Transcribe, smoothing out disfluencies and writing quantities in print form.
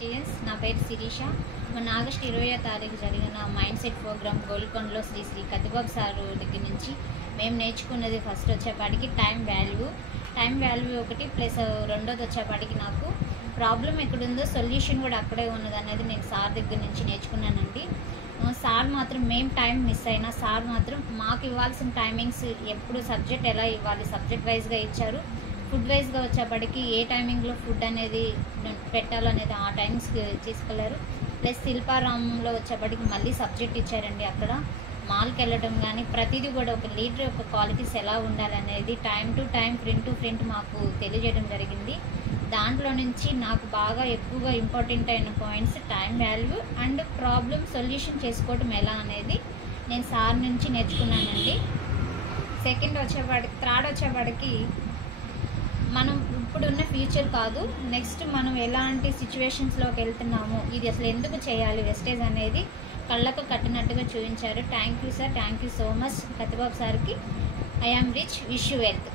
Students, నా పేరు శిరీష. మొన్న ఆగస్టు 20వ తారీఖు జరిగిన మైండ్ సెట్ ప్రోగ్రామ్ గోల్కొండలో శ్రీ కతిబాబు సార్ దగ్గర నుంచి మేము నేర్చుకున్నది ఫస్ట్ వచ్చేపాటికి టైం వాల్యూ ఒకటి, ప్లస్ రెండోది వచ్చేపాటికి నాకు ప్రాబ్లం ఎక్కడుందో సొల్యూషన్ కూడా అక్కడే ఉన్నది అనేది నేను సార్ దగ్గర నుంచి నేర్చుకున్నానండి. సార్ మాత్రం మేము టైం మిస్ అయినా సార్ మాత్రం మాకు ఇవ్వాల్సిన టైమింగ్స్ ఎప్పుడు సబ్జెక్ట్ ఎలా ఇవ్వాలి సబ్జెక్ట్ వైజ్గా ఇచ్చారు. ఫుడ్ వైజ్గా వచ్చేప్పటికి ఏ టైమింగ్లో ఫుడ్ అనేది పెట్టాలనేది ఆ టైమింగ్స్కి తీసుకెళ్లారు. ప్లస్ శిల్పారామంలో వచ్చేప్పటికి మళ్ళీ సబ్జెక్ట్ ఇచ్చారండి. అక్కడ మాల్కి వెళ్ళడం కానీ ప్రతిదీ కూడా ఒక లీడర్ యొక్క క్వాలిటీస్ ఎలా ఉండాలనేది time to time, front to front మాకు తెలియజేయడం జరిగింది. దాంట్లో నుంచి నాకు బాగా ఎక్కువగా ఇంపార్టెంట్ అయిన points time value and problem solution చేసుకోవడం ఎలా అనేది నేను సార్ నుంచి నేర్చుకున్నానండి. థర్డ్ వచ్చేవాడికి మనం ఇప్పుడున్న ఫ్యూచర్ కాదు, నెక్స్ట్ మనం ఎలాంటి సిచ్యువేషన్స్లోకి వెళ్తున్నాము, ఇది అసలు ఎందుకు చేయాలి వెస్టేజ్ అనేది కళ్ళకు కట్టినట్టుగా చూపించారు. Thank you sir, thank you so much Katibabu సార్కి. I am rich, wish you wealth.